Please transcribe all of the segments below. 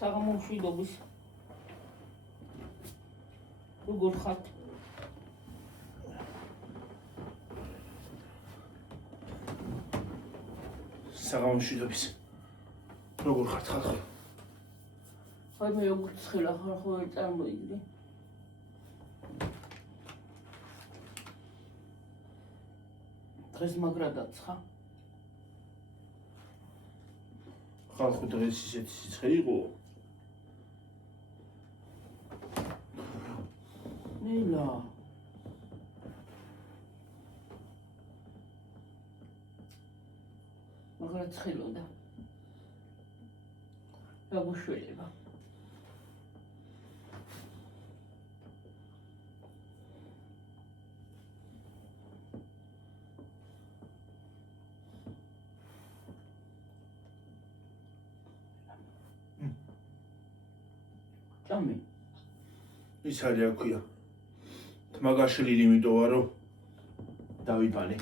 საღამომშვიდობის. როგორ ხართ? საღამომშვიდობის. როგორ ხართ ხალხო? აი მე როგორ ცხელა ხალხო ვერ წარმოიდგინე. დღეს მაგრადაც ხა? ხალხო დღეს ისეთი სიცხე იყო. ნელა. მაგრად ცხელოდა. რა გუშველება? ჭამე. ის არის აქვია. თმაგაშლილი იმიტოვა რომ დავიბალე.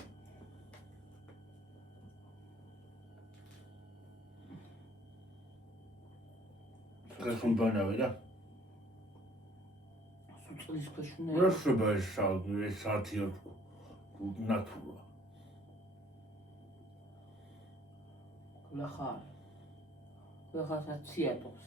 ხომ ბანავე რა? სუწლის ქვეშ უნდა. რა შეიძლება ეს საათი ნატურა. გლახარ. გლახარსაც ციატობს.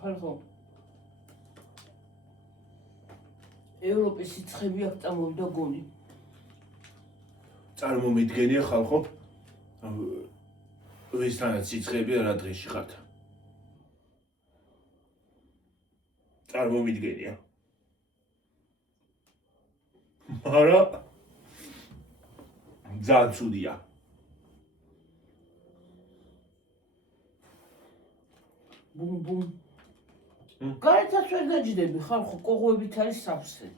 ხალხო ევროპის სიცხები აქ წამოვიდა გონი. წარმომიდგენია ხალხო. ვისთანაც სიცხებია რა დღეში ხართ. წარმომიდგენია. მაგრამ ძალიან ცუდია. ბუმ ბუმ. გარეთაც ვერ გაჯდები ხალხო, კოღოებით არის სავსე.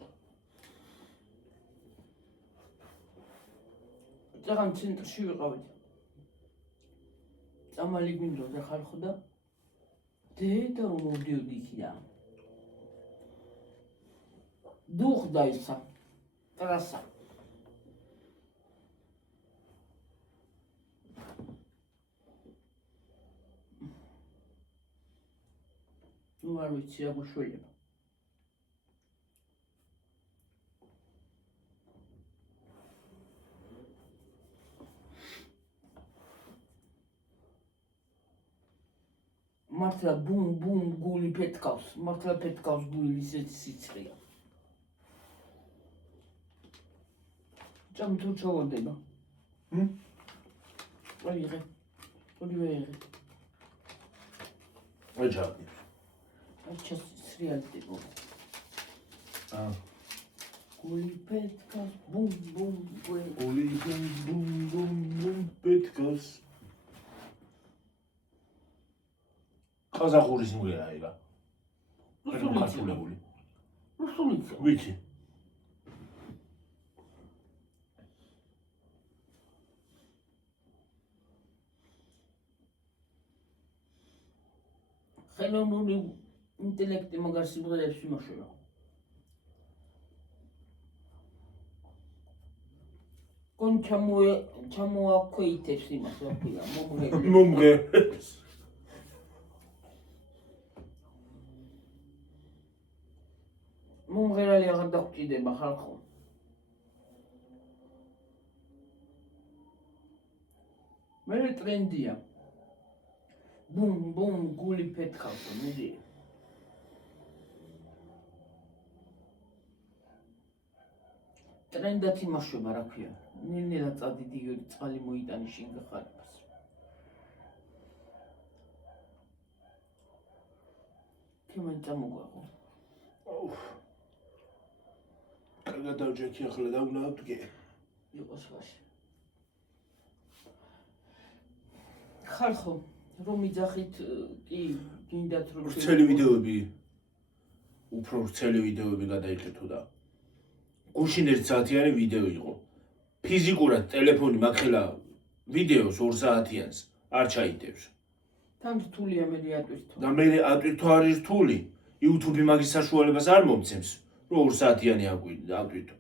წაღან ცენტრში ვიყავით. წამალი გვინდოდა ხალხო და დედა რომ მოვდიოდი იქიდან. დუხდა ისა. ტრასა. ნუ არ ვიცი რა გუშველება. მართლა ბუმ ბუმ გული პეთკავს, მართლა პეთკავს გული ისეთი სიცხეა. ჭამ თუ ჩავარდება. აიღე. ორივე აიღე. აჯაბი. Сейчас среагирую. Гули петка, бум бум бум. Гули бум бум бум бум петкас. ყაზახური სიმღერა ეგა. ქართულებული. რუსულიცა. ვიცი. ხელოვნური ინტელექტი მაგარ სიმღერებს იმაშოლა. კონ ჩამოაქვეითებს იმას რა ქვია, მომღერებს. მომღერალი აღარ დაგჭირდება ხალხო. მე ტრენდია. ბუმ ბუმ გული პეთკავს მედი. ტრენდად იმაშობა რა ქვია. ნელ-ნელა წადიდი წყალი მოიტანი შინ გახარებას. კემან წამოგვაყო. კარგად დავჯექი ახლა და უნდა ვდგე. იყოს ვაში. ხალხო რომ იძახით კი გინდათ რომ ვრცელი ვიდეოები უფრო ვრცელი ვიდეოები გადაიღეთო და გუშინ 1 საათიანი ვიდეო იყო. ფიზიკურად ტელეფონი მაგხელა ვიდეოს 2 საათიანს არ ჩაიდებს. თან რთულია მე ატვირთო. და მე ატვირთო არის რთული. YouTube მაგის საშუალებას არ მომცემს, რომ 2 საათიანი ავტვირთო.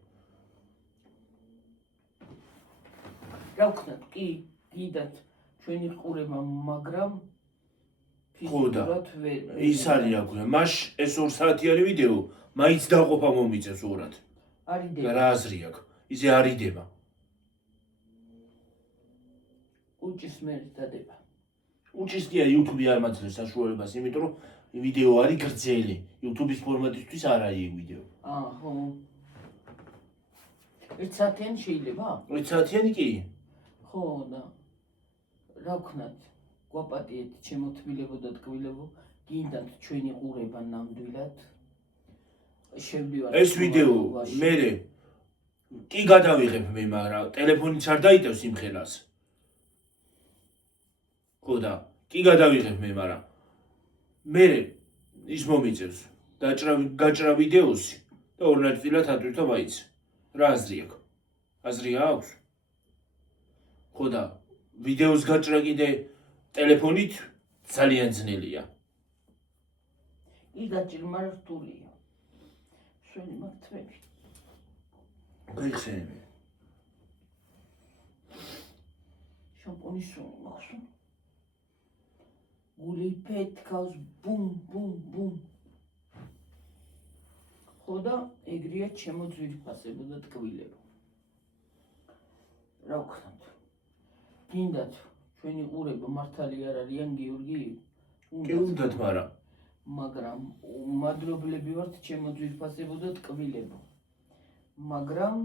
რა ვქნათ, კი, გიდათ ჩვენი ყურება, მაგრამ ხოდა ის არის რა ქვია, მაშ ეს 2 საათიანი ვიდეო მაინც დაყოფა მომიწევს ორად. არიდება. რა აზრი აქვს? ისე არ იდება. უჭის მე დადება. უჭისია YouTube არ მაძლევს საშუალებას, იმიტომ რომ ვიდეო არის გრძელი. YouTube-ის ფორმატისთვის არ არის ვიდეო. ხო. 1 საათიანი შეიძლება? 1 საათიანი კი. ხო და რა ვქნათ, გვაპატიეთ ჩემო თბილებო და ტკბილებო, გინდათ ჩვენი ყურება ნამდვილად. შევდივართ ეს ვიდეო მე კი გადავიღებ მე, მაგრამ ტელეფონიც არ დაიტევს იმ ხელას. ხოდა კი გადავიღებ მე, მაგრამ მე ის მომიწევს გაჭრა ვიდეოსი და 2 ნაწილად ატვირთო მაინც. რა აზრი აქვს? აზრი აქვს? ხოდა ვიდეოს გაჭრა კიდე ტელეფონით ძალიან ძნელია. კი გაჭირ, მაგრამ რთულია. შვენი მართვები. გაიხსენები. შამპუნის სუნი მახსოვს. გული ფეთქავს ბუმ ბუმ ბუმ. ხოდა ეგრეა ჩემო ძვირფასებო და ტკბილებო. რა ვქნათ? გინდათ ჩვენი ყურება მართალი არ არიან გიორგი? კი უნდათ, მაგრამ მადლობლები ვართ ჩემო ძვირფასებო და ტკბილებო. მაგრამ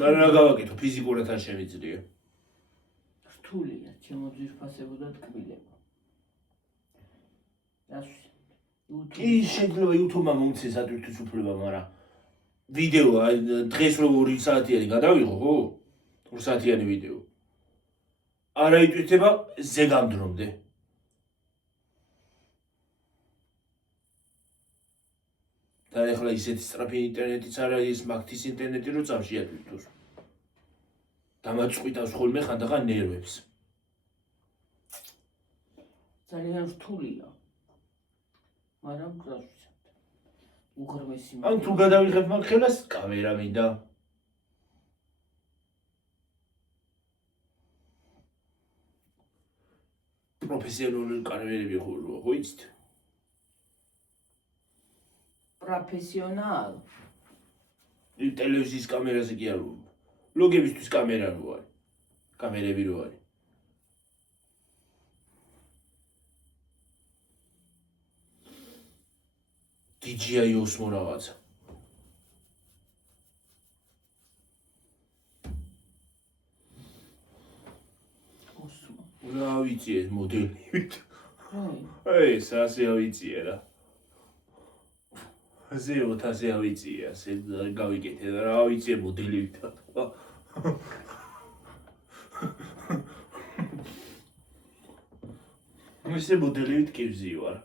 რა გავაკეთო, ფიზიკურად არ შემიძლია. რთულია ჩემო ძვირფასებო და ტკბილებო. კი შეიძლება YouTube-მა მომცეს ატვირთვის უფლება, მაგრამ ვიდეო დღეს რო 2 საათიანი გადავიღო, ხო? 2 საათიანი ვიდეო. არ აიტვირთება ზეგამდრომდე. და ეხლა ისეთი სწრაფი ინტერნეტიც არ არის, მაგთის ინტერნეტი რო წამში ატვირთოს. დამაწყვიტავს ხოლმე ხანდახან ნერვებს. ძალიან რთულია. მაგრამ გზავსვიცავთ. უღრმესი ან თუ გადავიღებ მაგ ხელას, კამერა მინდა. პროფესიონალური კამერები ხო იცით? პროფესიონალ. ტელევიზიის კამერაზე კი არ ვარ. ლოგებისთვის კამერა რო არის. კამერები რო არის. DJI Osmo რაღაცა. Osmo. რა ვიცი ეს მოდელი. აი. ეს ასე ავიწია რა. ასე 400 ავიწია, ასე გავიკეთე და რა ვიცი მოდელი ვითარ. ესე მოდელივით კი ვზივარ.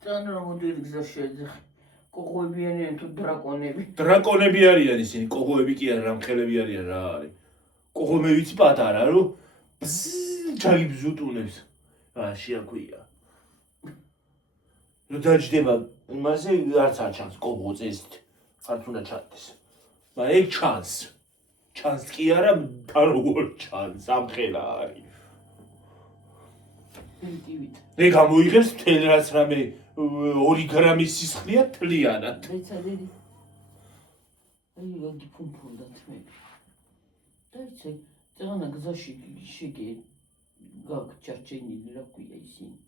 თან რა მოდელი გზა შეეძახი. კოღოები არიან თუ დრაკონები? დრაკონები არიან ისინი, კოღოები კი არა, რამხელები არიან რა არის. კოღომე ვიცი პატარა, რომ ჩაგიბზუტუნებს. შეაქვია. რო დაჯდება იმაზე არც არ ჩანს კოღო წესით. არც უნდა ჩანდეს. მაგრამ ეგ ჩანს. ჩანს კი არა, და როგორ ჩანს, ამხელა არის. ეგ გამოიღებს მთელ რაც რამე 2 გრამის სისხლია თლიანად. მეცადები. აი ვაგი ფუმფუნდა თმები. დაიცე, წანა გზაში შეგე გაგჭარჩენილი რა ქვია ისინი.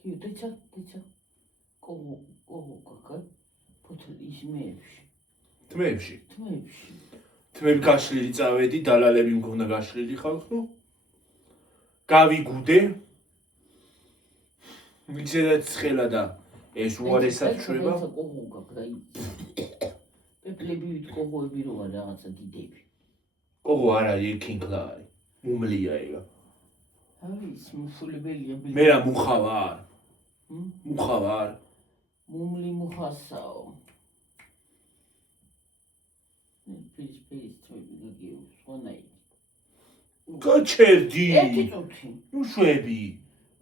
კი, დაიცა. კოღო კაკა. ფოთლი ის მეებში. თმებში. თმებში. თმები გაშლილი წავედი, დალალები მქონდა გაშლილი ხალხო. გავიგუდე. მიცედაც ხელა და ეს უარესად შვება. კოღო კაკა. პეპლები ვით კოღოები რო არა რაღაცა დიდები. კოღო არ არის, კინგლა არის. მუმლია ეგა. აი, ის მუსულებელია. მე რა მუხა ვარ. მუხა ვარ. მუმლი მუხასაო. ფირის თვები გაგიოს, ხონაი. გაჩერდი. ერთი წუთი. უშვები.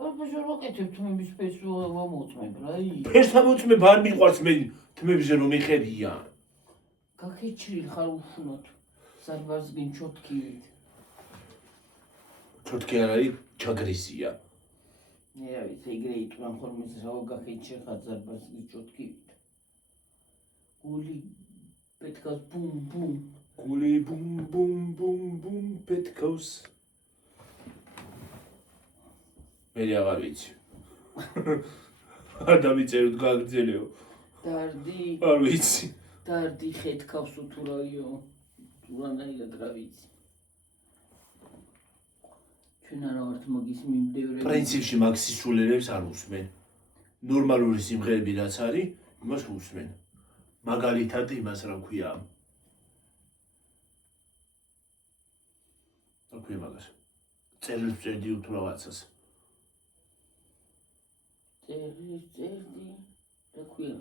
აბა შევაკეთებ თმების ფერს ვამოწმებ რა. ფერს ამოწმებ არ მიყვარს მე თმებზე რომ ეხებია. გაქეჩრილ ხარ უშუნოთ. ზარბაზგინ ჩოთქივით. ჩოთქი არ არის, ჩაგრისია. რა ვიცი, ეგრე იტყვიან ხოლმე რაო გაქეჩრილ ხარ ზარბაზგინ ჩოთქივით. გული პეთქავს ბუმ ბუმ. გული ბუმ ბუმ ბუმ ბუმ პეთქავს. მე აღარ ვიცი. არ დამიწეროთ გაგრძელეო. დარდი. არ ვიცი. დარდი ხეთქავს თუ რაიო. რანაირად რა ვიცი. ჩვენ არა ვართ მაგის მიმდევრები. პრინციპში მაგ სისულელებს არ უსმენ. ნორმალური სიმღერები რაც არის, იმას უსმენ. მაგალითად იმას რა ქვია. რა ქვია მაგას? წერილს წერდი თუ რაღაცას. წერდი. რა ქვია?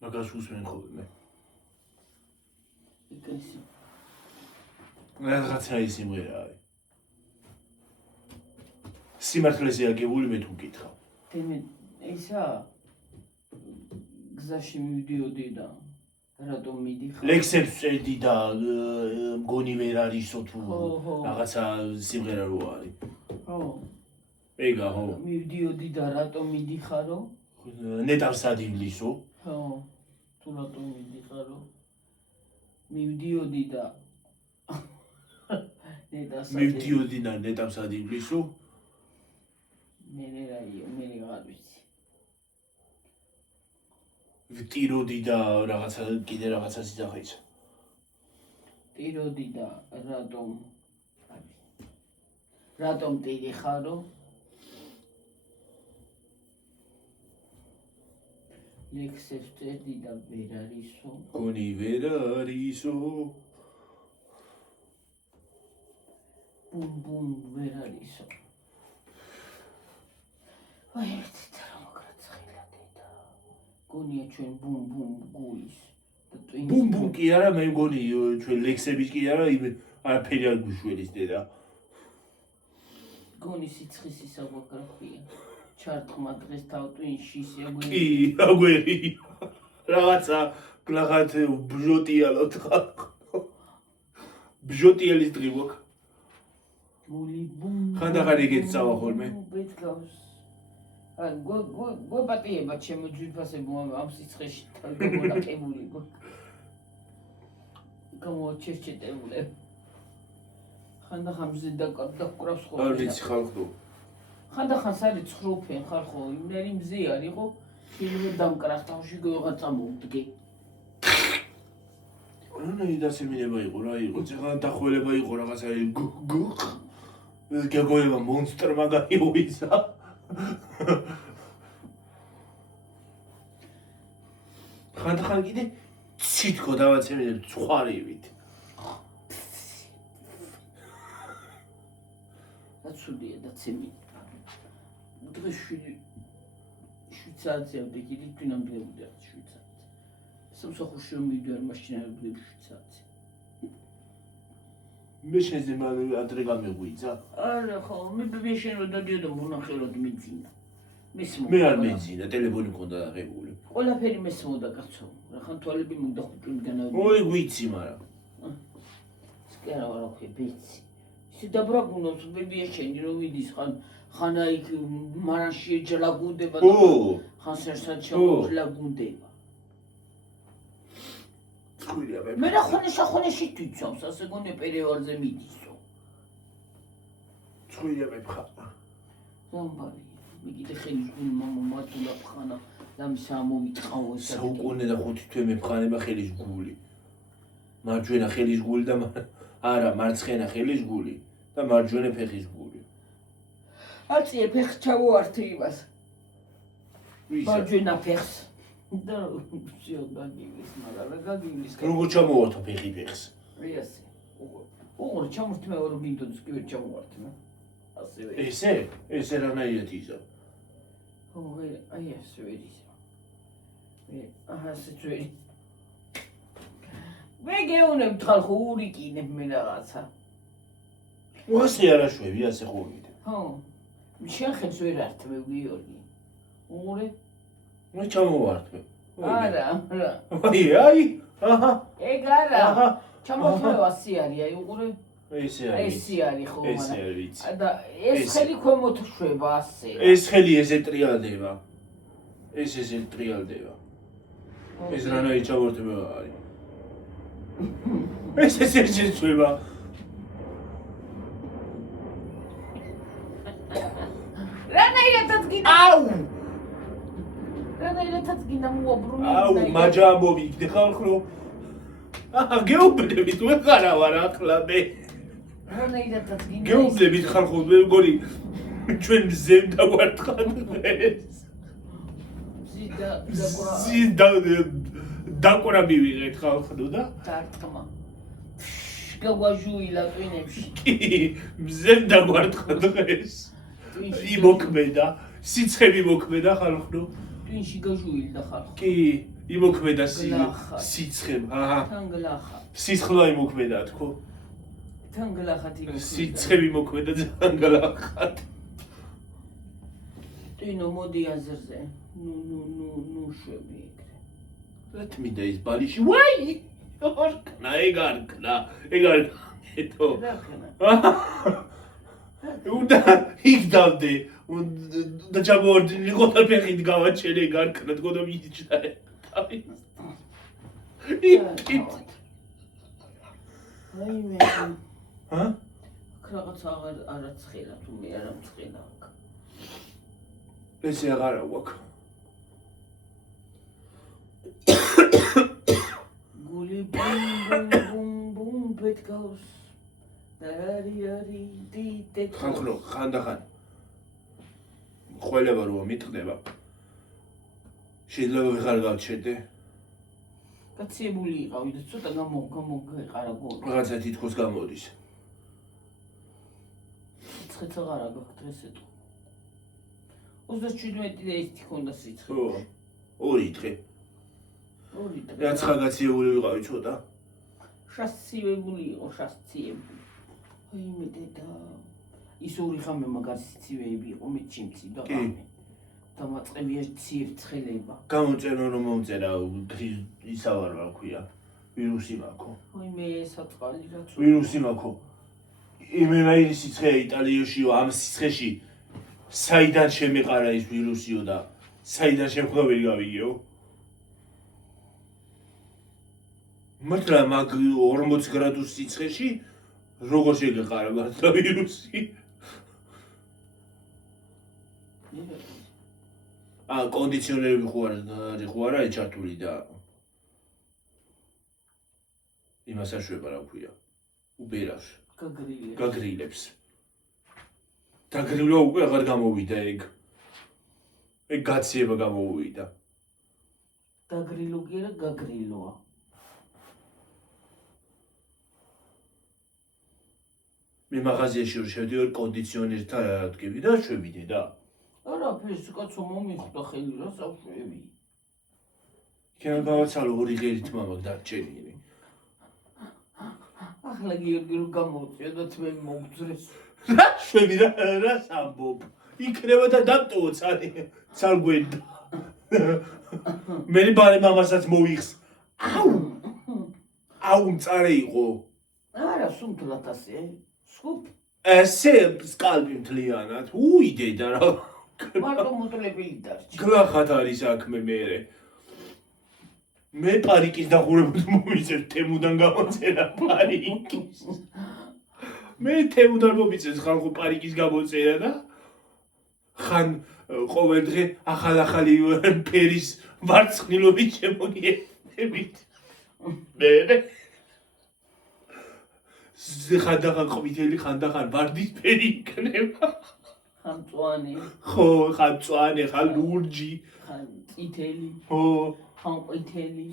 მაგას უსმენ ხოლმე. იკესი. რაღაცა ის სიმღერა არის. სიმართლეზე აგებული მე თუ მკითხავ. თემე ისა გზაში მივდიოდი და რატომ მიდიხარ? ლექსებს წერდი და მგონი ვერ არისო თუ რაღაცა სიმღერა რო არის. ხო. ეგა ხო. მივდიოდი და რატომ მიდიხარო? ნეტავს ადილისო. ხო. თუ რატომ მიდიხარო? მივდიოდი და მივდიოდი და ნეტავს ადილისო. მე აღარ ვიცი. ვტიროდი და რაღაცა კიდე რაღაცა სიძახეც. ტიროდი და რატომ ტირიხარო? ლექსებს წერდი და ვერ არისო. გონი ვერ არისო. ბუმ ბუმ ვერ არისო. აი ეს რა მოგრაცხილა დედა. გონია ჩვენ ბუმ ბუმ გულის და ტვინს. ბუმ ბუმ კი არა მე მგონი ჩვენ ლექსების კი არა არაფერი არ გუშველის დედა. გონი სიცხის ისაგვაკრაფია. ჩარტყმა დღეს თავტვინში ისე კი, აგვერი. რაღაცა გლაღათ ბჟოტიალოთ ხალხო. ბჟოტიალის დღე გვაქვს. გული ბუმ. ხანდახან ეგეთ წავა ხოლმე. ბეთქავს. აი გოპატიება ჩემო ძვირფასებო ამ სიცხეში გამოლაკებული გვაქვს. გამოჩერჩეტებული. ხანდახან მზე დაკვრავს ხოლმე. არ ვიცი ხალხო. ხანდახან სარი ცხროფენ ხარ ხო იმერი მზე არის ხო ფილმი დამკრახ თავში გეღაცა მოვდგე რა დასემინება იყო რა იყო ცეხა დახველება იყო რაღაცა გუგ გეგოება მონსტრმა გაიუვისა ხანდახან კიდე ციტკო დავაცემინებ ცხვარივით აცუდია დაცემი დღეს 7 საათზე ვდიგიდი თინამდვილად 7 საათი. სამსახურში რომ მივიდივარ მაშინაა 7 საათი. მე შეზე ადრე გამეღვიძა? არა ხო, მე შენ რომ დადიოდა მონახევრად მიძინა. მე არ მიძინა, ტელეფონი მქონდა დაღებული. ყველაფერი მესმოდა კაცო. რახან თვალები მოგდახუჭული განავიდა. ой, ვიცი, მაგრამ. სკერა ვარ ხო, ბეცი. ისე დაბრაგუნობს ბებია შენი რომ მიდის ხან აი მარანში ჯლაგუნდება და ხან სერსად ჯლაგუნდება. წვირია მე. მე რა ხონეში თვითცავს, ასე გონე პერიოდზე მიდისო. წვირია მე ხარ. ზამბარი, მე კიდე ხელის გული მამა მათულა ხანა ლამისა მომიტყავო ესა. საუკუნე და 5 თვე მე ხანება ხელის გული. მარჯვენა ხელის გული და არა, მარცხენა ხელის გული და მარჯვენა ფეხის გული. აწიე ფეხს ჩავოართი იმას. მარჯვენა ფეხს. და всё გაგივლის, მაგრამ რა გაგივლის? როგორ ჩამოვართო ფეხი ფეხს? ესე. უღურ ჩამოვართი მე ორი მინდოდის კი ვერ ჩამოვართი მე. ასევე. ესე რანაირად იზა? აი ესე ვერ იზა. მე ასე ძველი. მე გეუნებ ხალხო ურიკინებ მე რაღაცა. ასე არა შვები, ასე ხურმით. ხო. შენ ხელს ვერ ართმევ გიორგი. უყურე? მე ჩამოვართმე. არა. აი, აჰა. ეგ არა. ჩამოთმევ 100 არის, აი უყურე? ესე არის. ესე არის ხო, ესე არის ვიცი. და ეს ხელი ქვემოთ შვება ასე. ეს ხელი ესე ტრიალდება. ესე ტრიალდება. ეს რანაირ ჩამორთმევა არის. ესე შეშვა. რანაირადაც გინდა. აუ! რანაირადაც გინდა მოაბრუნე. აუ, მაჯა მოვიგდე ხალხო. აჰა, გეუბნებით, ვეღარა ვარ ახლა მე. რანაირადაც გინდა. გეუბნებით ხალხო, მე მგონი ჩვენ ზემ დაგვარტყან ეს. ზიდა დაკვრა მივიღეთ ხალხო და დარტყმა. გავაჟუილა ტვინებში. კი, ზემ დაგვარტყან ეს. იმოქმედა, სიცხემი მოქმედა ხალხო. ტვინში გაჟუილდა ხალხო. კი, იმოქმედა სიცხემ, აჰა. თან გლახა. სისხლა იმოქმედა თქო. თან გლახათ იმოქმედა. სიცხემი მოქმედა თან გლახათ. ტვინო მოდი აზერზე. ნუ შვები ეგრე. რა თმინდა ის ბალიში? ვაი! ორკნა, ეგ ეთო. უნდა იგდავდე. და ჩამოვარდნილი ყოთა ფეხით გავაჩენე გარკნა, თქო და მიიჭდა. აი მე. ჰა? რაღაც არა ცხელა თუ მე არა მცხელა აქ. ესე აღარა ვაკ. გული ბუმ პეთკავს. დარი დიდე. ხანხლო, ხანდახან. ხველება რომ მიტყდება. შეიძლება ვეღარ გავჩერდე. გაციებული იყავი და ცოტა გამოგეყარა გული. რაღაცა თითქოს გამოდის. ცხეც აღარა გაქვს ესე თუ. 37 და ის თქონდა სიცხე. ხო. 2 დღე. რაც ხაგაციული ვიყავი ცოტა. შასცივებული იყო, შასციებული. აი მე და ის 2 ხამე მაგარი სიცივეები იყო მე ჩიმცი და გამე. დამაწყებია ციებცხელება. გამოწერო რომ მომწერა ისავარ რა ქვია. ვირუსი მაქვს. აი მე საწყალი რაც ვირუსი მაქვს. იმენა ის სიცხე იტალიაშიო ამ სიცხეში საიდან შემეყარა ის ვირუსიო და საიდან შემხდომელი გავიგეო. მართლა მაგ 40 გრადუს სიცხეში როგორ შეგეყარა მართლა ვირუსი? კონდიციონერები ხო არა ეჩართული და იმას აშვება რა ქვია. უბერავს. გაგრილებს. დაგრილვა უკვე აღარ გამოვიდა ეგ. ეგ გაციება გამოვიდა. დაგრილო კი არა გაგრილოა. მე მაღაზიაში რომ შევდივარ კონდიციონერთან დაგები და შვებიდე და არა ფეს კაცო მომიხვდა ხელი რა საშვები. იქნება გავაცალო 2 ღერით მამაკ დარჩენილი. ახლა გიორგი რომ გამოვწიო და თმე მოგძრეს. რა შვები რა სამბობ. იქნება და დატოვო ცალგვენდა. მე ბარე მამასაც მოიხს. აუ მწარე იყო. არა სუნთლად ასე. სკუპ. ესე სკალპი მთლიანად. უიდე და რა. მარტო მოტლებელი დარჩა. გლახად არის საქმე მერე. მე პარიკის დახურებას მომიწევ თემუდან გამოწერა პარიკის. მე თემუდან მომიწევს ხალხო პარიკის გამოწერა და ხან ყოველ დღე ახალი ფერის ვარცხნილობით შემოგიერთებით. მერე ხანდახან ყვითელი, ხანდახან ვარდისფერი იქნება. ხან წვანი. ხო, ხან წვანი, ხან ლურჯი. ხან წითელი. ხო. ხან ყვითელი.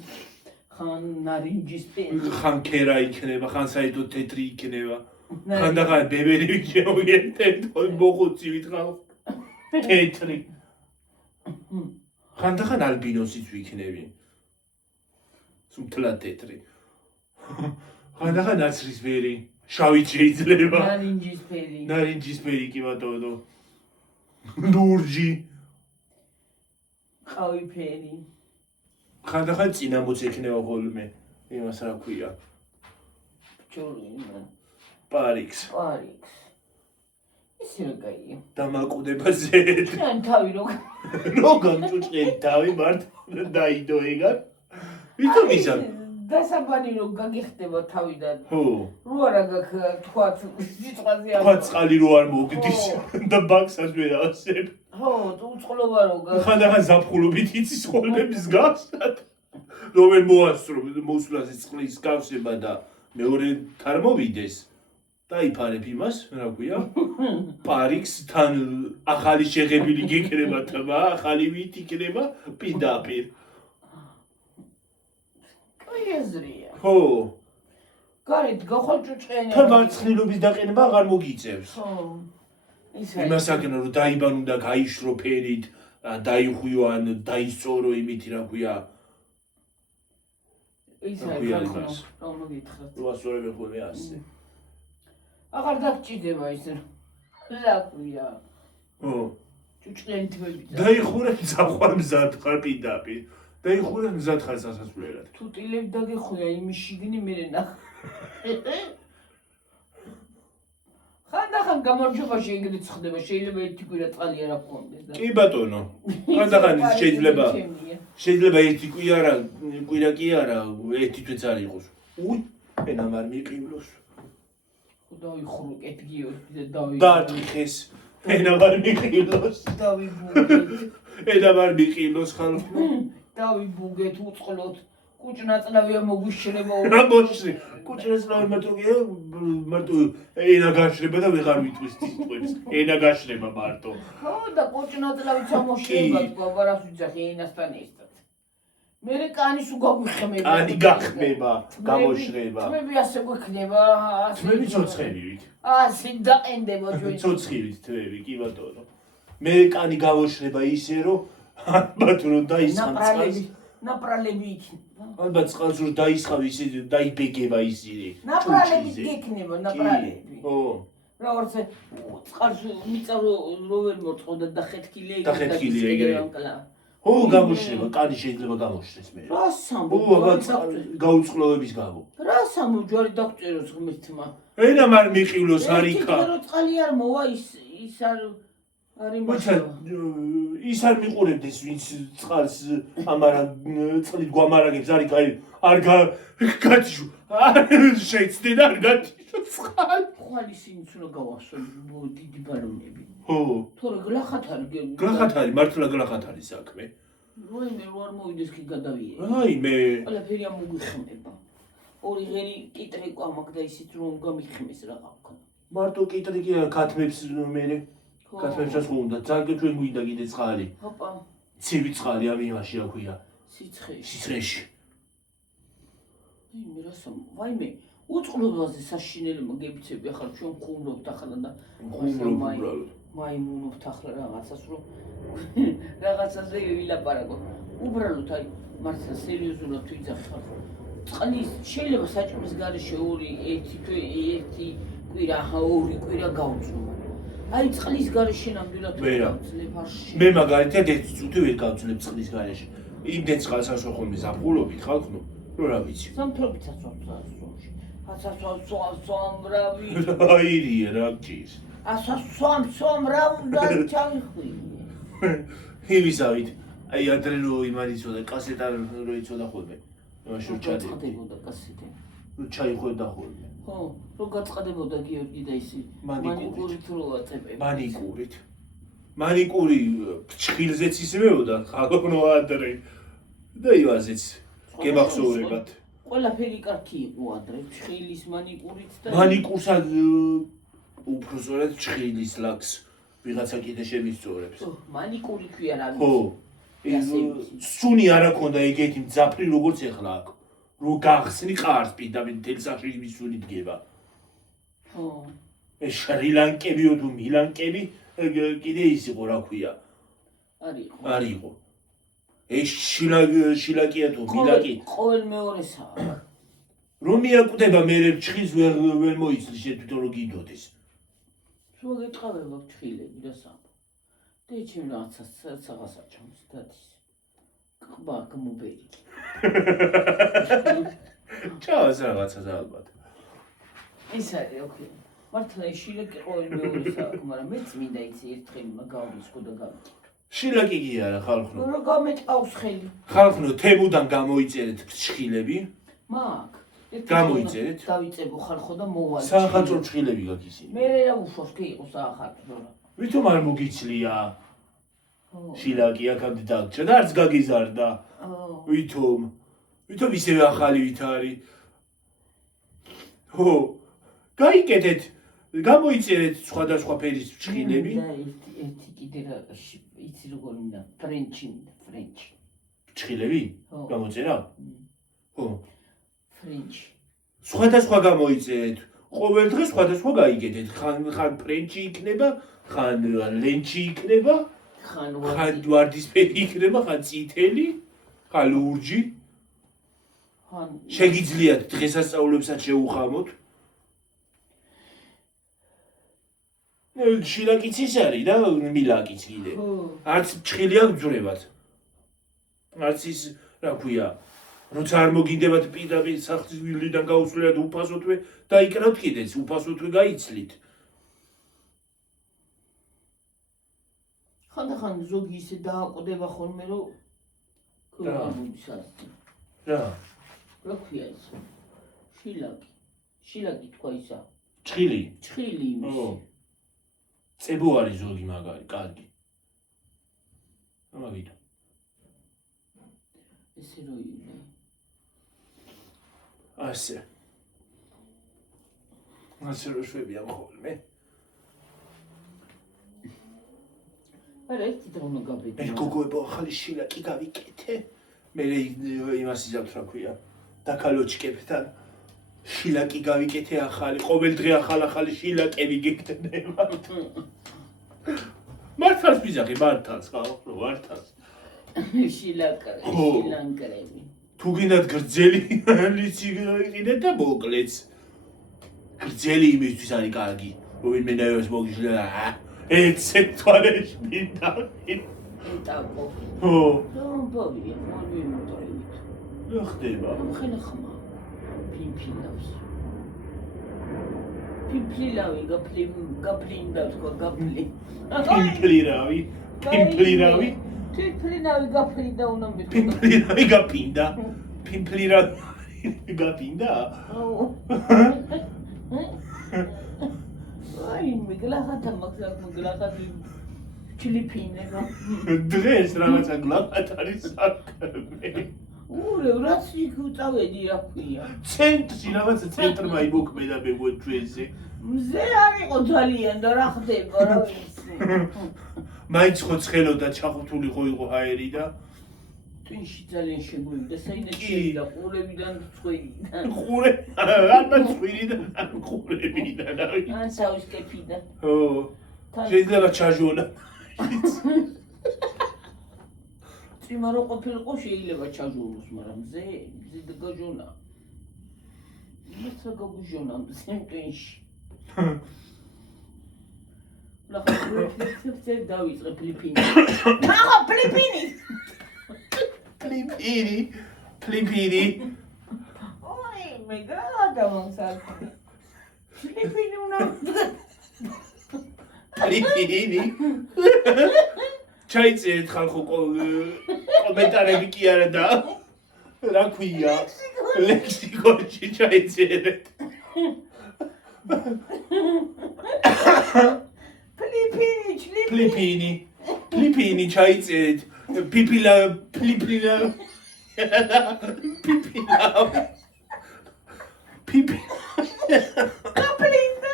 ხან ნარინჯისფერი. ხან ქერა იქნება, ხან საერთოდ თეთრი იქნება. ხანდახან ბებერი შემოგიერთებით, მოხუცივით ხალხო. თეთრი. ხანდახან ალბინოსიც ვიქნები. სულ თეთრი. ხანდახან ნაცრისფერი, შავით შეიძლება. ნარინჯისფერი. ნარინჯისფერი კი ბატონო. ლურჯი. ყავიფერი. ხანდახან წინამოც ექნება ხოლმე. იმას რა ქვია? ჯოლინა. პარიქს. პარიქს. ისე რა კაია. დამაკუდებაზე. თან თავი რო როგორ წუჭყენ თავი მარტო დაიდო ეგარ? ვითომ ისა? დასაბანი რო გაგიხდება თავიდან. ხო. რო არა გაქვს თქვათ სიტყვაზე თქვა წყალი რო არ მოგდის და ბაქსას ვერ ავსებ. ხო, უწყლობა რო ხანდახან ზაფხულობით იცის ხოლმე მსგავს. რომ ვერ მოასწრო მოსვლას წყლის გავსება და მეორე თარ მოვიდეს. დაიფარებ იმას, რა ქვია? პარიქს თან ახალი შეღებილი გიქნება თმა, ახალი ვით იქნება პირდაპირ. კაიაზრია. ხო. გარეთ გახვალ ჭუჭყენი. თან მარცხნილობის დაყენება აღარ მოგიწევს. ხო. ისა იმასაკენ რომ დაიბან უნდა გაიშრო ფერით, დაიხვიო ან დაისწორო იმით რა ქვია. ისა იმას. რომ მოგითხრათ. რო ასწორებენ ხოლმე ასე. აღარ დაგჭირდება ის რა ქვია. ხო. ჭუჭყენი თვეები. დაიხურე ზაფხარ მზად ხარ პირდაპირ. დაიხურე მზად ხარ სასასვლელად. თუ ტილები დაგეხვია იმის შიგნი მე ნახ. ხანდახან გამარჯვებაში ეგრეც ხდება, შეიძლება ერთი კვირა წყალი არ აღქონდეს და. კი ბატონო. ხანდახან შეიძლება ერთი კვირა კი არა, ერთი თვეც არ იყოს. უй, ენამ არ მიყივლოს. დავიხურო კეთგიო და დაარტყეს. ენამ არ მიყივლოს. დავიბუგეთ. ენამ არ მიყივლოს ხალხო. დავიბუგეთ უწყლოთ. კუჭნაწლავია მოგვიშრება. რა მოშრი? კუჭნაწლავი მარტო ენა გაშრება და ვეღარ ვითვლის სიტყვებს. ენა გაშრება მარტო. ხო და კუჭნაწლავიც ამოშრება თქვა, ვარას ვიძახი ენასთან ერთად. მერე კანის უგაგვიხმება. კანი გახმება, გამოშრება. თმები ასე გვექნება, ასე. თმები ცოცხლივით. ასე დაყენდება ჩვენ. ცოცხლივით თმები, კი ბატონო. მე კანი გამოშრება ისე რომ ალბათ რომ დაისხამ წყალს. ნაპრალები იქნება. ალბათ წყალს რომ დაისხავ ისე დაიბეგება ისინი. ნაპრალები გექნება, ნაპრალები. ხო. როგორც წყალს მიწა რო ვერ მოწყოდა და ხეთქილია იქ ხეთქილია ეგრე. ო გამოშრება, კანი შეიძლება გამოშრეს მე. რა სამბო? გაუწყლოების გამო. რა სამბო ჯვარი დაგწეროს ღმერთმა. ენამ არ მიყივლოს არიქა. რო წყალი არ მოვა ის არ მოიცა ის არ მიყურებდეს ვინც წყალს ამარა წყლით გვამარაგებს არიქა არ გათიშო. არ შეიცდე და არ გათიშო წყალი. ხვალის იმის უნდა გავასვენ დიდი ბარონები. ხო. თორე გლახათ არის გლახათ არის, მართლა გლახათ არის საქმე. როიმე რო არ მოვიდეს კი გადავიე. აი მე ყველაფერი ამოგვიხმება. ორი ღერი კიტრი ყამაკ და ისიც რომ გამიხმეს რა ყავქნა. მარტო კიტრი კი არა, ქათმებს მე ქათმებსაც უნდა ძალიან ჩვენ გვინდა კიდე წყალი. ჰოპა. ცივი წყალი ამ იმაში რა ქვია. სიცხეში. მე რასამ ვაიმე უწყლობაზე საშინელი მოგებიცები ახლა ჩვენ ხუმრობთ ახლა და ხუმრობთ. მაიმუნობთ ახლა რაღაცას რომ რაღაცაზე ვილაპარაკო. უბრალოდ აი მართლა სერიოზულად ვიძახი ხალხო. წყლის შეიძლება საჭმლის გარეშე ერთი კვირა, ორი კვირა გავწრო. აი წყლის გარეშე ნამდვილად გავძლებ არში. მე მაგალითად ერთი წუთი ვერ გავძლებ წყლის გარეშე. იმდენ წყალს არ ხომ ზაფხულობით ხალხო, რო რა ვიცი. სამთრობითაც ვწასწროში. ასასვამრავი. აირია რა გჭირს. ასასვამრავი და ჩავიხვი. იმისავით, აი ადრე რო იმარიცოდა კასეტა რო იცოდა ხოლმე. მაშინ ჩაწყდებოდა კასეტა. რო ჩაიხვევდა ხოლმე. ხო, რო გაწყდებოდა გიორგი და ისი მანიკურით რო აწებებდა. მანიკური ფჩხილზეც ისმეოდა ხალხო ადრე. და ივაზეც გემახსოვრებათ. ყველაფერი კარგი იყო ადრე, ფჩხილის მანიკურით და მანიკურსა უფრო სწორედ ფჩხილის ლაქს ვიღაცა კიდე შემისწორებს. მანიკური ქვია რა. ხო. სუნი არ აქონდა ეგეთი მძაფრი როგორც ეხლა აქ. რო გახსნი ყარს პირდაპირ მთელი სახში იმის სუნი დგება. ხო. ეს შრი-ლანკები თუ მილანკები კიდე ის იყო რა ქვია. არ იყო. ეს შილაკია თუ მილაკი. ყოველ მეორესაა. რომ მიაკვდება მე ჭხილს ვერ მოიცლი შენ თვითონ რომ გიდოდეს. სულ გეტყავება ჭხილები და სამბო. და ჩემ რაღაცა საღას აჭამს დადის. ყბა გმობერი. ჩავს რაღაცას ალბათ. ის არის ოქი. მართლა შილაკი ყოველ მეორე საქმე, მაგრამ მეც მინდა იცი ერთხელ მაგავისკო და გამიკი. შილაკი კი არა ხალხო. რომ გამეთყავს ხელი. ხალხო თემუდან გამოიწერეთ ჭხილები. მაგ. გამოიწერეთ. დავიწებო ხალხო და მოვალ. საახალწლო ჭხილები გაქვს ისინი. მე რა უშავს კი იყო საახალწლო. ვითომ არ მოგიცლია? შილაკი აქამდე დაგჭა და არც გაგიზარდა. ვითომ? ვითომ ისევ ახალი ვით არის? ხო. გაიკეთეთ. გამოიწერეთ სხვადასხვა ფერის ჭხილები. ერთი კიდე რა იცი როგორ მინდა ფრენჩი. ჭხილები? გამოწერა? ხო. ფრენჩი. სხვადასხვა გამოიწერეთ. ყოველ დღე სხვადასხვა გაიგეთეთ. ხან ფრენჩი იქნება, ხან ლენჩი იქნება, ხან ვარდისფერი იქნება, ხან წითელი, ხან ლურჯი. ხან შეგიძლიათ დღესასწაულებსაც შეუხამოთ. შილაკიც ის არის და მილაკიც კიდე. არც ჭხილი აქვს ძვრებად. არც ის, რა ქვია, როცა არ მოგინდებათ პირდაპირ სახლის გაუსვლელად უფასოთვე დაიკრავთ კიდეც, უფასოთვე გაიცლით. ხანდახან ზოგი ისე დააკვდება ხოლმე რომ გამოდის ასე. რა? რა ქვია ის? შილაკი თქვა ისა. ჭხილი? ჭხილი იმის. წებო არის ზოგი მაგარი, კარგი. ამაგით. ესე რო იმე. ასე. ასე რო შვებიან ხოლმე. არა ერთი დრონა გაბედა. მე გოგოებო ახალი შილაკი გავიკეთე. მე იმას იზავთ რა ქვია. დაკალოჩკებთან. შილაკი გავიკეთე ახალი, ყოველ დღე ახალი შილაკები გეკეთდება. მართავს ვიზახი, მართავს, ხო, მართავს. შილანკრები. თუ გინდათ გრძელი ლიცი იყიდეთ და მოკლეც. გრძელი იმისთვის არის კარგი, რომ ვინმე მოგიშლა. ეცეთ თვალეში მინდა. ეტაპო. ხო. ბობია, მოდი მოტორებით. რა ხდება? ხელა ხმა. Pimpilავს. Pimpilავი გაფლინდა თქვა გაფლი. Pimpliravი. Pimpliravი. Pimplinავი გაფლინდა უნდა მეთქვა. Pimpliravი გაფინდა. Pimpliravი გაფინდა? აუ. აი მიგლახათა მიგლახათი ჩილიფინერო. დღეს რაღაცა გლახათ არის საქმე. რაც იქ უწავედი რა ქვია. ცენტრში რაღაცა ცენტრმა იმოქმედა მე ჩვენზე. მზე არ იყო ძალიან და რა ხდება რა ვიცი. მაინც ხო ცხელოდა ჩახუთული ხო იყო ჰაერი და თვინში ძალიან შეგვივიდა საინეთში და ყურებიდან წვირიდან. ყურე არა წვირიდან ყურებიდან. ან საუსკეფიდან. ხო. შეიძლება ჩაჟონა. წიმა რო ყოფილიყო შეიძლება ჩაჟონოს, მაგრამ მზე გაჟონა. მეცა გაგუჟონა მზე ტენში. ლახა დავიწყე ფილიპინი. ახლა ფილიპინი. ფილიპინი. ოი, მე გადავამსალ. ფილიპინი უნდა. ფილიპინი. ჩაიწერეთ ხალხო კომენტარები კი არა და რა ქვია ლექსიკონში ჩაიწერეთ. ფილიპინი ჩაიწერეთ. პიპილა პიპილა კაპლინდა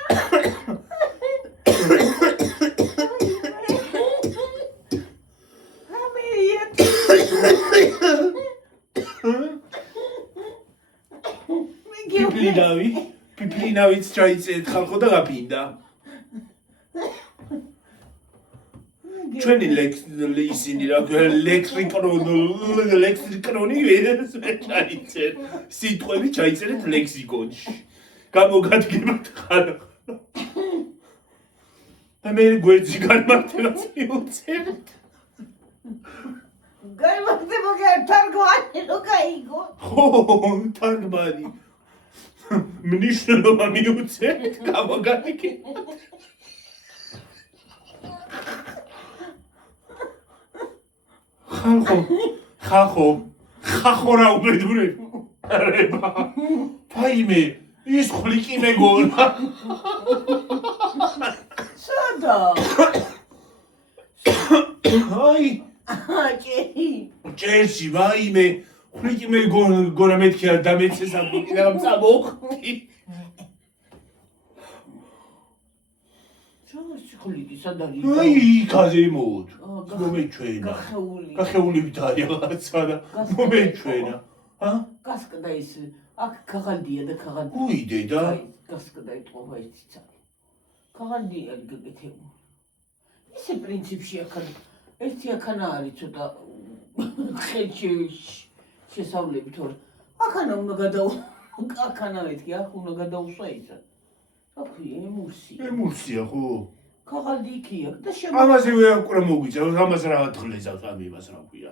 პიპლინავიც ჩაიწერეთ ხალხო და გაფინდა. ჩვენი ისინი რა ლექსიკონი ვერას მეჩაიცერ სიტყვები ჩაიწერეთ ლექსიკონში გამოგადგებათ ხარ და მე გვერდში განმარტებას მიუწერთ განმარტება თარგმანი რო გაიგო ხო თარგმანი მნიშვნელობა მიუწერთ გამოგადგებათ ხახო რა უბედურებ რება ფაიმე ის ხვლიკი მეგონა სადა აი ჭერში ვაიმე ხვლიკი მეგონა მეთქი არ დამეცეს ამ კიდევ წამოხდი ხვლიკი სადა აი გაზემოთ მომეჩვენა გახეული ვიტარი რაღაცა და მომეჩვენა გასკდა ის აქ ქაღალდია და ქაღალდი უიდე და გასკდა ეთყობა ის ციცარი ქაღალდია გეკეთებული ისე პრინციპში აქ ერთი აქანა არის ცოტა ხელში შესავლები თორე აქანა უნდა აქანა მეთქი აქ უნდა გადაუსვა ისა რა ქვია ემულსია ხო ქაღალდი იქია და ამაზე ვეაკურა მოგვიწევს ამას რა თხლეძავს ამ იმას რა ქვია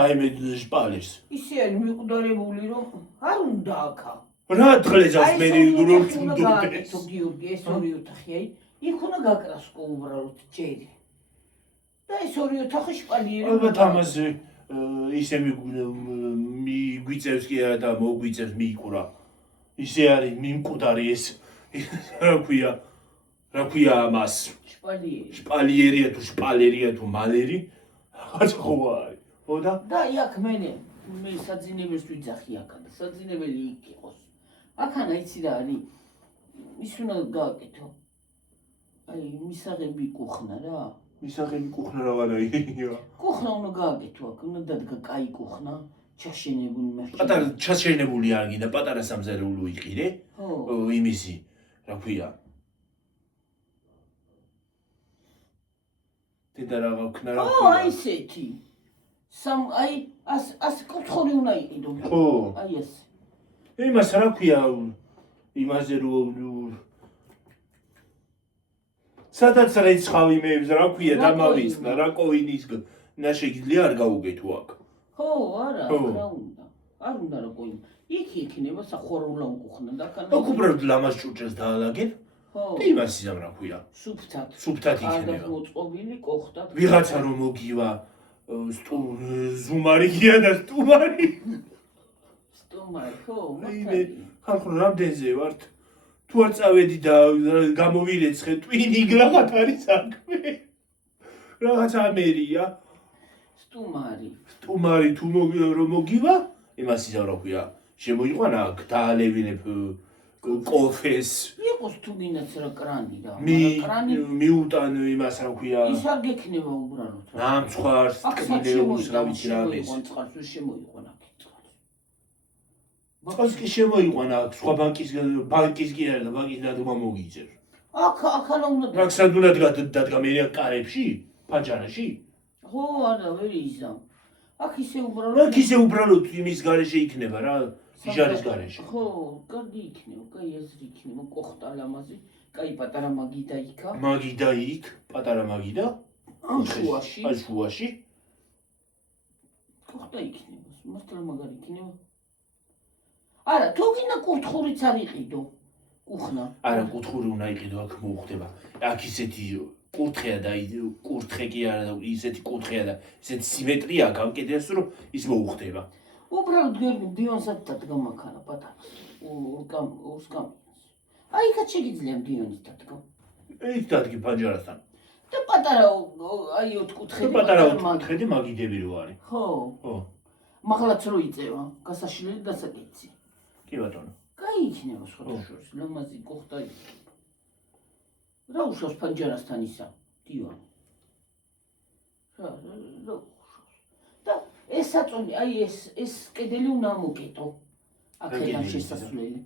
აი მე შპალეს ისე არის მიყვდარებული რომ არ უნდა აქა რა თხლეძავს მე რომ ვწუნდოდეს გიორგი ეს ორი ოთახია იქ უნდა გაკრას უბრალოდ ჭერი და ეს ორი ოთახი შპალიერი ალბათ ამაზე ისე მიგვიწევს კი არა და მოგვიწევს მიიყურა ისე არის მიმკვდარი ეს რა ქვია ამას შპალიერია თუ შპალერია თუ მალერი რაღაც ხო არის ხო და იქ მე საძინებელს ვიძახი აქა და საძინებელი იქ იყოს აქანა იცი რა არის ის უნდა გააკეთო აი მისაღები კუხნა რა მისაღები კუხნა რაღაცაა კუხნა უნდა გააკეთო აქ უნდა დადგა კაი კუხნა ჩაშენებული მერჩი პატარა ჩაშენებული არ გინდა პატარა სამზარეულო იყიდე იმისი რა ქვია დედა რა გქნა რა ხო აი ესეთი აი ას კუთხური უნდა იყიდო ხო აი ეს იმას რა ქვია იმაზე რომ სადაც რეცხავი მე რა ქვია დამავიწყდა რა კოინის ნაშეგიძლია არ გაუგეთო აქ ხო არა რა უნდა არ უნდა რა კოინი იქ იქნება სახურავლა უკუხნა და კანა აქ უბრალოდ ლამას ჭურჭელს დაალაგებ ხო და იმას იზამ რა ქვია სუფთად იქნება არ მოწყობილი კოხტად ვიღაცა რომ მოგივა ზუმარი გია და სტუმარი ხო მე ხალხო რამდენზე ვართ თუ არ წავედი და გამოვირეცხე ტვინი გლაღათ არის საქმე რაღაც ამერია სტუმარი თუ რომ მოგივა იმას იზამ რა ქვია შემოიყვანა აქ დაალევინებ კოფეს იყოს თუ გინდაც რა კრანი რა კრანი მიუტან იმას რა ქვია ის არ გექნება უბრალოდ ამცხარს ტკბილეულს რა ვიცი რა ეს წყალს შემოიყვანა წყალს კი შემოიყვანა სხვა ბანკის კი არა და ბანკის დადგმა მოგიძեր აქ უნდა რა სად უნდა დადგა მე კარებში ფანჯარაში ხო არა ვერ იზამ აქ ისე უბრალოდ იმის გარეშე იქნება რა იჟარის გარეშე ხო კარგი იქნება კაი აზრი იქნება კოხტა ლამაზი კაი პატარა მაგიდა იქა მაგიდა იქ პატარა მაგიდა შუაში კოხტა იქნება მასტლა მაგარი იქნება არა თუ გინდა კუთხურიც არ იყიდო კუხნა არა კუთხური უნდა იყიდო აქ მოუხდება აქ ისეთი კუთხეა და კურთხე კი არა და ისეთი კუთხეა და ისეთი სიმეტრია აქ ამ კიდეს რომ ის მოუხდება უბრალოდ გერგი დიონსაც დადგა მაქარა პატარა ორს კამიანს აი იქაც შეგიძლია დიონის დადგა იქ დადგი ფანჯარასთან და პატარა აი ოთხკუთხედი პატარა ოთხკუთხედი მაგიდები რო არის ხო მაღლაც რო იწევა გასაშლელი დასაკეთი კი ბატონო კაი იქნება სხვადასხვა ლამაზი კოხტა იქნება რა უშავს ფანჯარასთან ისა დიოანი რა და ეს საწოლი აი ეს კედელი უნდა მოკეტო აქედან შესასვლელი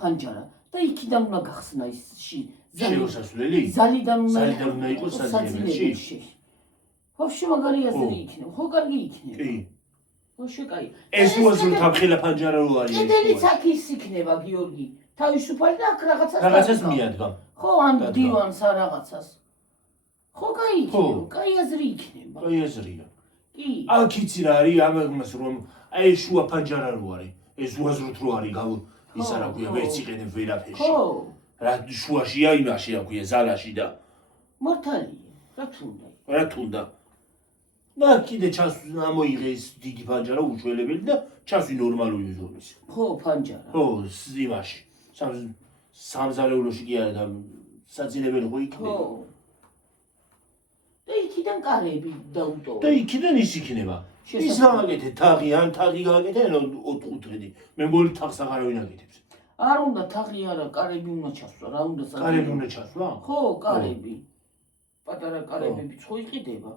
ფანჯარა და იქიდან უნდა გახსნა ის შესასვლელი ზალიდან უნდა იყოს საძინებელში Вообще მაგარი აზრი იქნება. ხო კარგი იქნება. კი. Вообще კაი. ეს უაზრო თამხილა ფანჯარა რო არის. კედელიც აქ ის იქნება გიორგი. თავისუფალი და აქ რაღაცას მიადგა. ხო ან დივანს არ რაღაცას. ხო კაი იქნება. კაი აზრი იქნება. კაი აზრია. კი. აქ იცი რა არის ამას რომ აი შუა ფანჯარა რო არის. ეს უაზროთ რო არის ის არა ქვია ვერც იყენებ ვერაფერში. ხო. რა შუაშია იმაში რა ქვია ზალაში და მართალია. რა თუნდა. რა თუნდა. და კიდე ამოიღე ეს დიდი ფანჯარა უშველებელი და ჩასვი ნორმალური ზომის. ხო ფანჯარა. ხო იმაში. სამზარეულოში კი არა და საძინებელი ხო იქნება. ხო. და იქიდან კარები დაუტოვე. და იქიდან ის იქნება. ის გავაკეთე თაღი ან თაღი გავაკეთე ან ოთხკუთხედი. მე მგონი თაღს აღარავინ აკეთებს. არ უნდა თაღი არა, კარები უნდა ჩასვა, რა უნდა საძინო. კარები უნდა ჩასვა? ხო, კარები. პატარა კარებიც ხო იყიდება.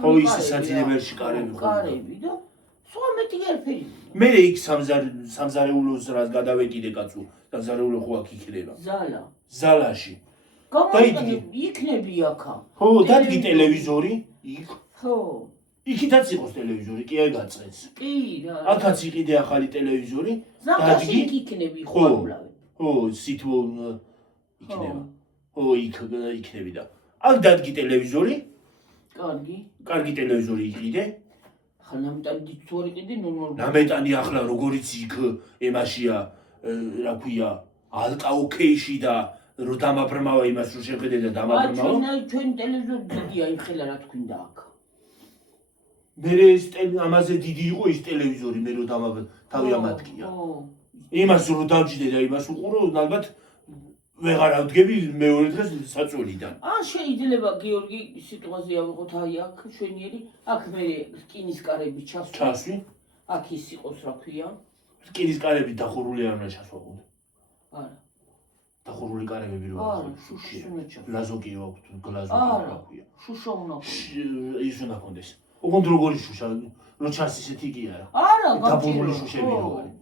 ხო ის საძინებელში კარები ხო. კარები და სხვა მეტი არაფერი. მე იქ სამზარეულოს რას გადავეკიდე კაცო. სამზარეულო ხო აქ იქნება. ზალა. ზალაში. გამოიგე იქნები აქა. ხო, დადგი ტელევიზორი იქ. ხო. იქითაც იყოს ტელევიზორი, კი არ გაწყեց. კი რა. აქაც იყიდე ახალი ტელევიზორი. ზამთარში იქ იქნები ხო ავლავე. ხო, სითბო იქნება. ხო, იქ იქნები და აქ დადგი ტელევიზორი. კარგი. კარგი ტელევიზორი იყიდე. ახლა ნამეტანი დიდ თუ არ იყიდე ნორმალური. ნამეტანი ახლა როგორიც იქ ემაშია, რა ქვია, ალკა ოკეიში და რო დამაბრმავა იმას რო შეხედე და დამაბრმავა. ჩვენ ტელევიზორი დიდია იმ ხელა რა თქვინდა აქ. მე ეს ამაზე დიდი იყო ის ტელევიზორი მე რო თავი ამატკია. იმას რო დავჯდე და იმას უყურო ალბათ ვეღარ ავდგები მეორე დღეს საწოლიდან. ან შეიძლება გიორგი სიტყვაზე ავიღოთ აი აქ შვენიერი აქ მე რკინის კარები ჩასვა. ჩასვი? აქ ის იყოს რა ქვია? რკინის კარები დახურული არ უნდა ჩასვა ყო. არა. დახურული კარებები რო არა, შუშია. ლაზოკი რო აქვს, გლაზოკი რა ქვია. შუშა უნდა ის უნდა კონდეს. ოღონდ როგორი შუშა, რო ჩას ისეთი კი არა. არა, დაბურული შუშები რო არის.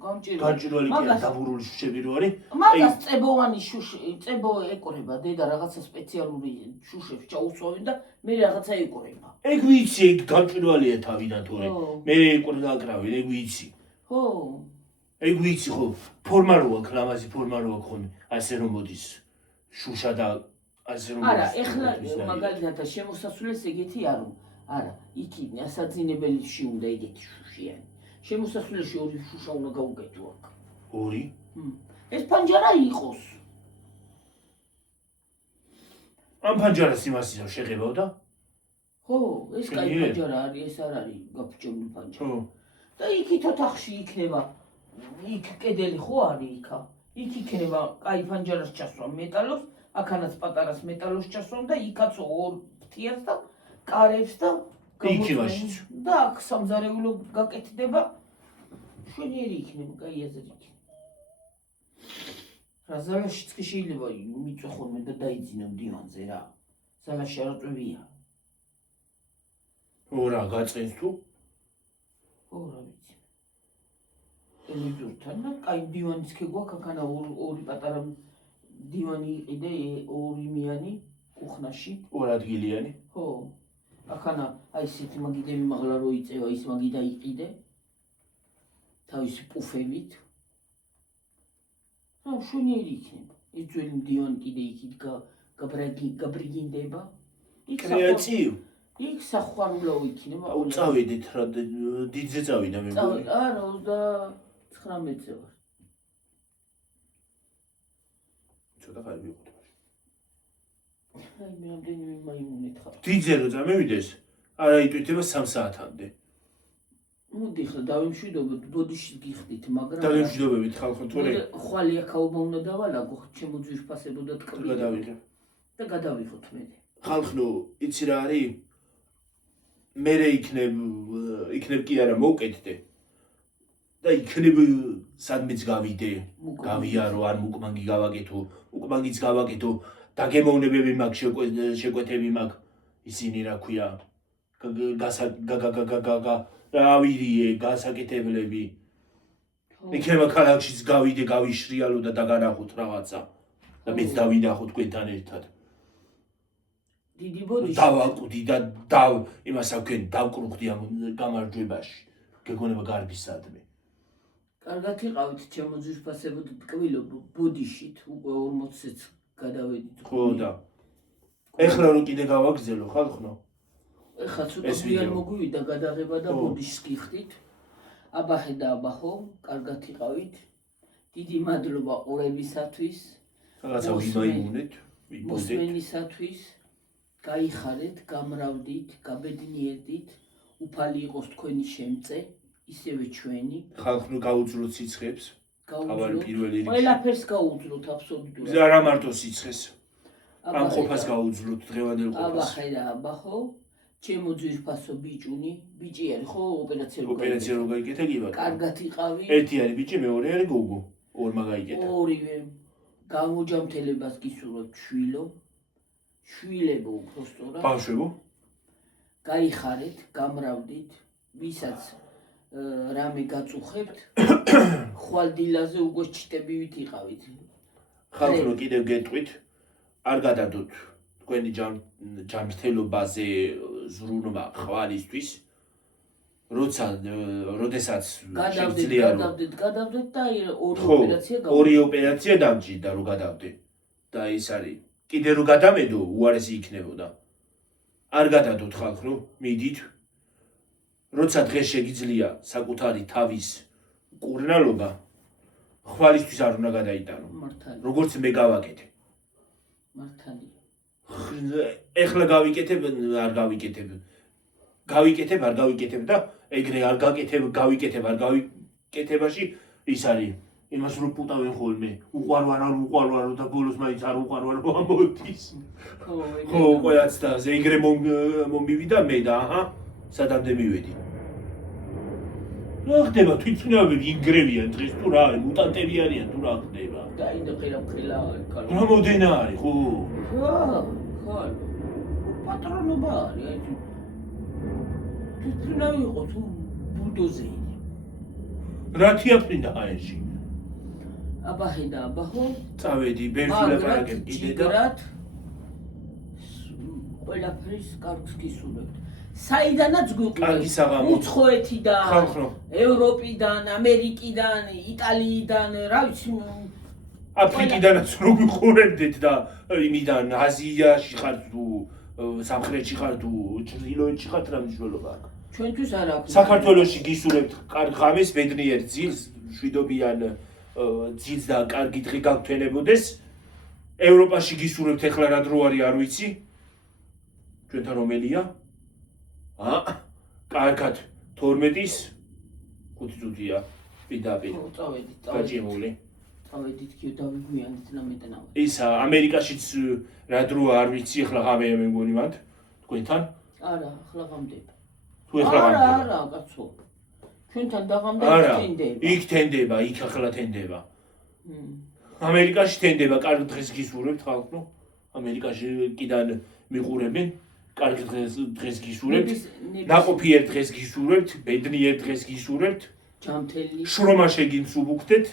გამჭირველი კი არა, დაბურული შუშები რო არის. მაგას წებოვანი შუში, წებო ეკორება დედა რაღაცა სპეციალური შუშებს ჩაუსვავენ და მე რაღაცა ეკორება. ეგ ვიცი, ეგ გამჭირვალეა თავიდან თორე. მე ეკორე დააკრავენ, ეგ ვიცი. ხო. ეგ ვიცი ხო, ფორმა რო აქვს, ლამაზი ფორმა რო აქვს ხოლმე, ასე რომ მოდის შუშა და ასე რომ არა, ეხლა მაგალითად შემოსასვლელს ეგეთი არ უნდა. არა, იქი ასაძინებელში უნდა ეგეთი შუშიანი. შემოსასვლელში ორი შუშა უნდა გაუკეთო აქ. ორი? ეს ფანჯარა იყოს. ამ ფანჯარას იმას შეღებავ და? ხო, ეს კაი ფანჯარა არის, ეს არ არის გაფუჭებული ფანჯარა. ხო. და იქით ოთახში იქნება, იქ კედელი ხო არის იქა. იქ იქნება კაი ფანჯარას ჩასვა მეტალოს, აქანაც პატარას მეტალოს ჩასვა და იქაც ორ ფრთიას და კარებს და იქივაშიც. და აქ სამზარეულო გაკეთდება. შვენიერი იქნება, კაი აზრი იქნება. რა ზალაშიც კი შეიძლება მიწვა ხოლმე და დაიძინო დივანზე რა. ზალაში არ აწვევია. ო რა გაწყენს თუ? ხო რა ვიცი. ტელევიზორთან და კაი დივანის კი გვაქვს აქანა ორი პატარა დივანი იყიდე ორი-მიანი კუხნაში. ორ ადგილიანი? ხო. აქანა აი ისეთი მაგიდები მაღლა რო იწევა ის მაგიდა იყიდე. თავისი პუფებით. რა შვენიერი იქნება. ეს ძველი დივანი კიდე იქით გაბრიგინდება. კრეატივ. იქ სახვარულო იქნება. აუ წავედით რა დიდზე წავიდა მე მგონი. არა 39-ზე ვარ. ცოტა ხანი ვიყოთ. აი მე რამდენიმე მაიმუნით ხარ. დიდზე რო წამევიდეს, არა იტვირთება 3 საათამდე. მოდი ხა დავიმშვიდობოთ, ბოდიში გიხდით, მაგრამ დავიმშვიდობებით ხალხო თორე ხვალ აქაობა უნდა დავალაგო, ჩემო ძვირფასებოდა ტკბილი. გადავიღებ. და გადავიღოთ მე. ხალხო, იცი რა არის? მე იქნებ კი არა მოვკეთდე. და იქნებ სადმეც გავიდე, გავიარო, ან უკმანგი გავაკეთო, უკმანგიც გავაკეთო, დაგემოვნებები მაქვს, შეკვეთები მაქვს, ისინი რა ქვია, რავირიე, გასაკეთებლები. იქნება ქალაქშიც გავიდე, გავიშრიალო და დაგანახოთ რაღაცა. და მეც დავინახო თქვენთან ერთად. დიდი ბოდიში. დავაკვდი და იმას ავქენი დავკრუხდი ამ გამარჯვებაში. გეგონება კარგი სადმე. კარგად იყავით ჩემო ძვირფასებო და ტკბილო ბოდიშით უკვე 40-ს გადავედით. ხო და ეხლა რომ კიდე გავაგზელო ხალხო. ეხლა ცოტა გვიან მოგვივიდა გადაღება და ბოდიშს გიხდით. აბახე და აბახო, კარგად იყავით. დიდი მადლობა ყურებისათვის. რაღაცა ვიმაიმუნეთ, ვიბოდეთ. მოსმენისათვის. გაიხარეთ, გამრავდით, გაბედნიერდით, უფალი იყოს თქვენი შემწე, ისევე ჩვენი. ხალხო გაუძლოთ სიცხეს. თავარი პირველი რიგში. ყველაფერს გაუძლოთ აბსოლუტურად. არა მარტო სიცხეს. ამ ყოფას გაუძლოთ დღევანდელ ყოფას. აბახე და აბახო, ჩემო ძვირფასო ბიჭუნი, ბიჭი არის ხო ოპერაცია რო გაიკეთე კი ბატონო. კარგად იყავი. ერთი არის ბიჭი, მეორე არის გოგო. ორმა გაიკეთა. ორივე გამოჯამთელებას გისურვებთ შვილო. შვილებო უბრალოდ. ბავშვებო. გაიხარეთ, გამრავდით, ვისაც რამე გაწუხებთ, ხვალ დილაზე უკვე ჩიტებივით იყავით. ხალხო კიდევ გეტყვით, არ გადადოთ თქვენი ჯანმრთელობაზე ზრუნვა ხვალისთვის. როდესაც გადავდეთ და ორი ოპერაცია გავაკეთეთ. ორი ოპერაცია დამჭირდა რომ გადავდე. და ის არის კიდე რომ გადამედო უარესი იქნებოდა. არ გადადოთ ხალხო, მიდით. როცა დღეს შეგიძლია საკუთარი თავის კურნალობა, ხვალისთვის არ უნდა გადაიტანო. მართალია. როგორც მე გავაკეთე. მართალია. ეხლა გავიკეთებ, არ გავიკეთებ. გავიკეთებ, არ გავიკეთებ და ეგრე არ გავიკეთებ, არ გავიკეთებაში ის არის. იმას რო პუტავენ ხოლმე, უყვარვარო და ბოლოს მაინც არ უყვარვარო ამოდის. ხო, ყველაც და ეგრე მომივიდა მე და აჰა, სადამდე მივედი. რა ხდება, თვითმფრინავები ინგრევიან დღეს თუ რა არის, მუტანტები არიან თუ რა ხდება. დაინდა ყირაფხელა კალო. რამოდენა არის, ხო? ხო. პატრონობა არის, აი თვითმფრინავი იყო თუ ბულდოზერი. რა თიაფრინდა აერში? აბახე და აბახო. წავედი, ბევრი ლაპარაკებ კიდე და ყველაფრის კარგს გისურვებთ. საიდანაც კარგი გვიყვართ. საღამო. უცხოეთიდან, ხალხო. ევროპიდან, ამერიკიდან, იტალიიდან, რა ვიცი, აფრიკიდანაც რო გიყურებდეთ და იმიდან აზიაში ხარ თუ სამხრეთში ხარ თუ ჩრდილოეთში ხარ რა მნიშვნელობა აქვს? ჩვენთვის არ აქვს. საქართველოში გისურვებთ კარგ ღამეს, ბედნიერ ძილს, მშვიდობიან ძილს და კარგი დღე გაგთენებოდეს. ევროპაში გისურვებთ ეხლა რა დრო არის არ ვიცი. ჩვენთან რომელია? კარგად 12-ის 5 წუთია. პირდაპირ. წავედით. გაჭიმული. წავედით კი დავიგვიანეთ ნამეტნავ. ისა ამერიკაშიც რა დროა არ ვიცი, ეხლა ღამეა მე მგონი მათ თქვენთან. არა, ახლა ღამდება. თუ ეხლა ღამდება. არა, კაცო. ჩვენთან დაღამდება თენდება. იქ თენდება, იქ ახლა თენდება. ამერიკაში თენდება, კარგ დღეს გისურვებთ ხალხო. ამერიკაში კიდან მიყურებენ, კარგ დღეს გისურვებთ. ნაყოფიერ დღეს გისურვებთ, ბედნიერ დღეს გისურვებთ. ჯამთელი. შრომა შეგიმსუბუქდეთ.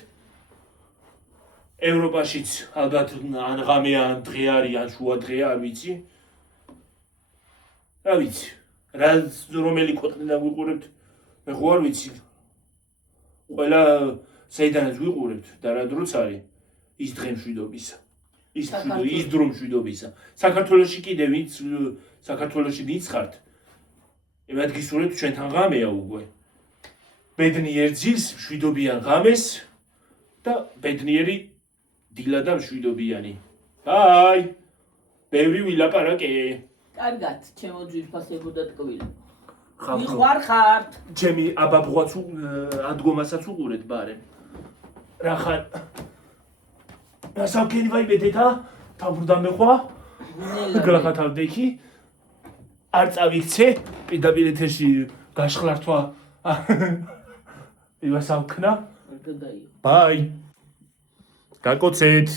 ევროპაშიც ალბათ ან ღამეა, ან დღე არის, ან შუა დღეა, არ ვიცი. რა ვიცი, რომელი ქვეყნიდან ვიყურებთ, მე ხო არ ვიცი. ყველა საიდანაც ვიყურებთ და რა დროც არის ის დღე მშვიდობისა. ის დრო მშვიდობისა. საქართველოში კიდე ვინც საქართველოში ვინც ხართ, იმათ გისურვებთ ჩვენთან ღამეა უკვე. ბედნიერ ძილს, მშვიდობიან ღამეს და ბედნიერი დილა და მშვიდობიანი. აი, ბევრი ვილაპარაკე. კარგად, ჩემო ძვირფასებო და ტკბილო. ვიხوارხართ. ჩემი აბაბღვაც ადგომასაც უყურეთ ბარემ. რა ხარ? ასაკენი ვაიბედეთა? თავბრდა მეხვა? გლახათავდექი? არ წავიქცე? პირდაპირ ეთერში გაშხლართვა. ივას ავქნა? ბაი. გაკოცეთ.